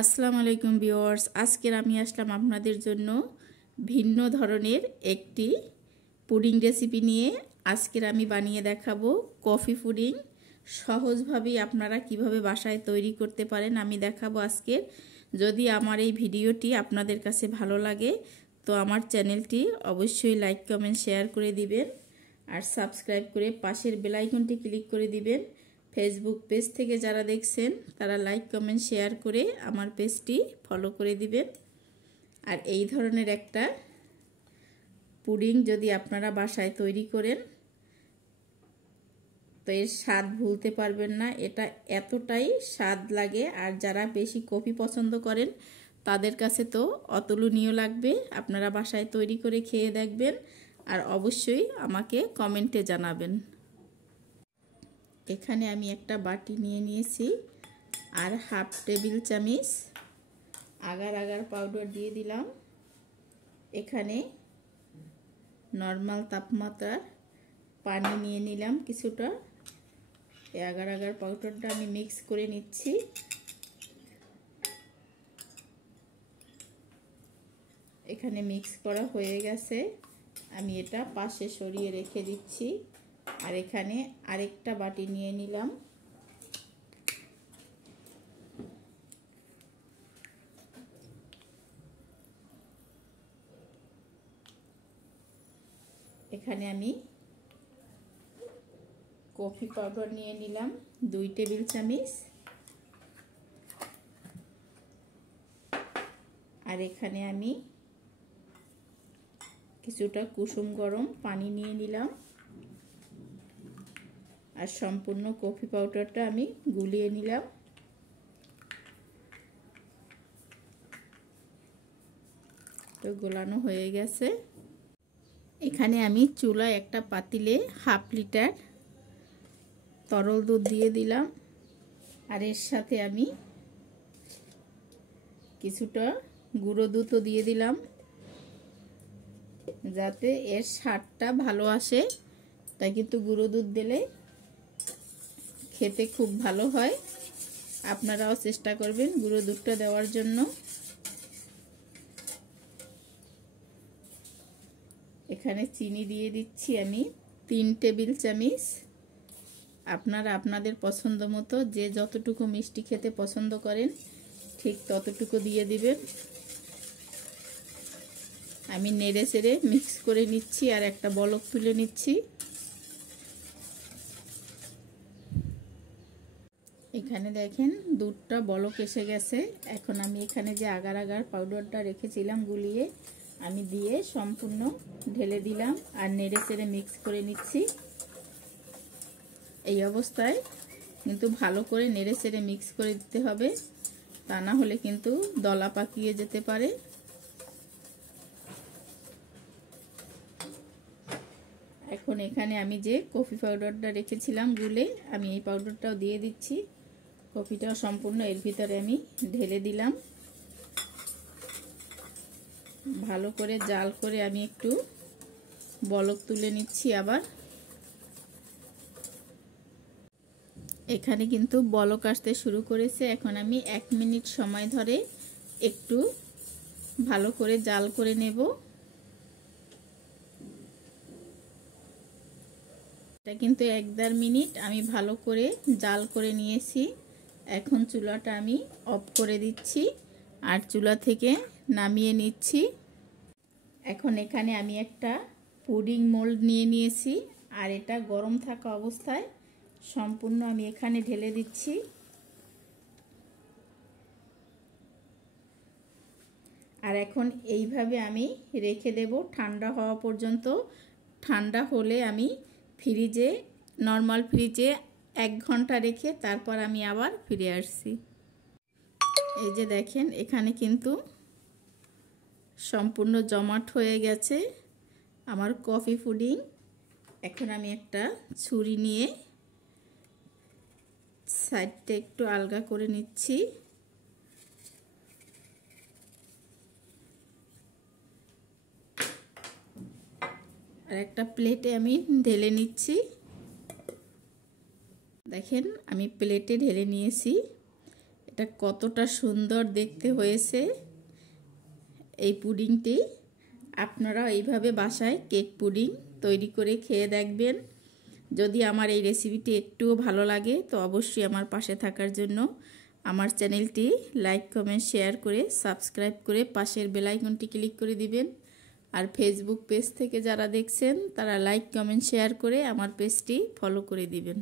আসসালামু আলাইকুম ভিউয়ার্স, আজকের আমি আসলাম আপনাদের জন্য ভিন্ন ধরনের একটি পুডিং রেসিপি নিয়ে। আজকের আমি বানিয়ে দেখাবো কফি পুডিং। সহজভাবেই আপনারা কিভাবে বাসায় তৈরি করতে পারেন আমি দেখাবো আজকের। যদি আমার এই ভিডিওটি আপনাদের কাছে ভালো লাগে তো আমার চ্যানেলটি অবশ্যই লাইক কমেন্ট শেয়ার করে দিবেন আর সাবস্ক্রাইব করে পাশের বেল আইকনটি ক্লিক করে দিবেন। ফেসবুক পেজ থেকে যারা দেখছেন তারা লাইক কমেন্ট শেয়ার করে আমার পেজটি ফলো করে দিবেন। আর এই ধরনের একটা পুডিং যদি আপনারা বাসায় তৈরি করেন তো এর স্বাদ ভুলতে পারবেন না। এটা এতটাই স্বাদ লাগে, আর যারা বেশি কফি পছন্দ করেন তাদের কাছে তো অতুলনীয় লাগবে। আপনারা বাসায় তৈরি করে খেয়ে দেখবেন আর অবশ্যই আমাকে কমেন্টে জানাবেন। এখানে আমি একটা বাটি নিয়ে নিয়েছি আর হাফ টেবিল চামচ আগার আগার পাউডার দিয়ে দিলাম। এখানে নর্মাল তাপমাত্রার পানি নিয়ে নিলাম কিছুটা। এই আগার আগার পাউডারটা আমি মিক্স করে নিচ্ছি। এখানে মিক্স করা হয়ে গেছে, আমি এটা পাশে সরিয়ে রেখে দিচ্ছি। আর এখানে আরেকটা বাটি নিয়ে নিলাম। এখানে আমি কফি পাউডার নিয়ে নিলাম 2 টেবিল চামচ। আর এখানে আমি কিছুটা কুসুম গরম পানি নিয়ে নিলাম। আর সম্পূর্ণ কফি পাউডারটা আমি গুলিয়ে নিলাম। তো গোলানো হয়ে গেছে। এখানে আমি চুলায় একটা পাতিলে হাফ লিটার তরল দুধ দিয়ে দিলাম। আর এর সাথে আমি কিছুটা গুঁড়ো দুধও দিয়ে দিলাম যাতে এর স্বাদটা ভালো আসে। তাই কিন্তু গুঁড়ো দুধ দিলে খেতে খুব ভালো হয়। আপনারাও চেষ্টা করবেন গুঁড়ো দুধটা দেওয়ার জন্য। এখানে চিনি দিয়ে দিচ্ছি আমি 3 টেবিল চামচ। আপনারা আপনাদের পছন্দ মতো যে যতটুকু মিষ্টি খেতে পছন্দ করেন ঠিক ততটুকু দিয়ে দিবেন। আমি নেড়ে চেড়ে মিক্স করে নিচ্ছি আর একটা বলক তুলে নিচ্ছি। এখানে দেখেন দুধটা বলক এসে গেছে। এখন আমি এখানে যে আগার আগার পাউডারটা রেখেছিলাম গুলিয়ে আমি দিয়ে সম্পূর্ণ ঢেলে দিলাম আর নেড়ে চেড়ে মিক্স করে নিচ্ছি। এই অবস্থায় কিন্তু ভালো করে নেড়ে চেড়ে মিক্স করে দিতে হবে, তা না হলে কিন্তু দলা পাকিয়ে যেতে পারে। এখন এখানে আমি যে কফি পাউডারটা রেখেছিলাম গুলে আমি এই পাউডারটাও দিয়ে দিচ্ছি। কফিটাও সম্পূর্ণ এর ভিতরে আমি ঢেলে দিলাম। ভালো করে জাল করে আমি একটু বলক তুলে নিচ্ছি। আবার এখানে কিন্তু বলক আসতে শুরু করেছে। এখন আমি 1 মিনিট সময় ধরে একটু ভালো করে জাল করে নেব। এটা কিন্তু 1-1.5 মিনিট আমি ভালো করে জাল করে নিয়েছি। এখন চুলাটা আমি অফ করে দিচ্ছি আর চুলা থেকে নামিয়ে নিচ্ছি। এখন এখানে আমি একটা পুডিং মোল্ড নিয়ে নিয়েছি আর এটা গরম থাকা অবস্থায় সম্পূর্ণ আমি এখানে ঢেলে দিচ্ছি। আর এখন এইভাবে আমি রেখে দেব ঠান্ডা হওয়া পর্যন্ত। ঠান্ডা হলে আমি ফ্রিজে নর্মাল ফ্রিজে 1 ঘন্টা রেখে তারপর আমি আবার ফিরে আসছি। এই যে দেখেন এখানে কিন্তু সম্পূর্ণ জমাট হয়ে গেছে আমার কফি পুডিং। এখন আমি একটা ছুরি নিয়ে সাইডটা একটু আলগা করে নিচ্ছি। আর একটা প্লেটে আমি ঢেলে নিচ্ছি। দেখেন আমি প্লেটে ঢেলে নিয়েছি। এটা কতটা সুন্দর দেখতে হয়েছে এই পুডিংটি। আপনারা এইভাবে বাসায় কেক পুডিং তৈরি করে খেয়ে দেখবেন। যদি আমার এই রেসিপিটি একটুও ভালো লাগে তো অবশ্যই আমার পাশে থাকার জন্য আমার চ্যানেলটি লাইক কমেন্ট শেয়ার করে সাবস্ক্রাইব করে পাশের বেল আইকনটি ক্লিক করে দিবেন। আর ফেসবুক পেজ থেকে যারা দেখছেন তারা লাইক কমেন্ট শেয়ার করে আমার পেজটি ফলো করে দিবেন।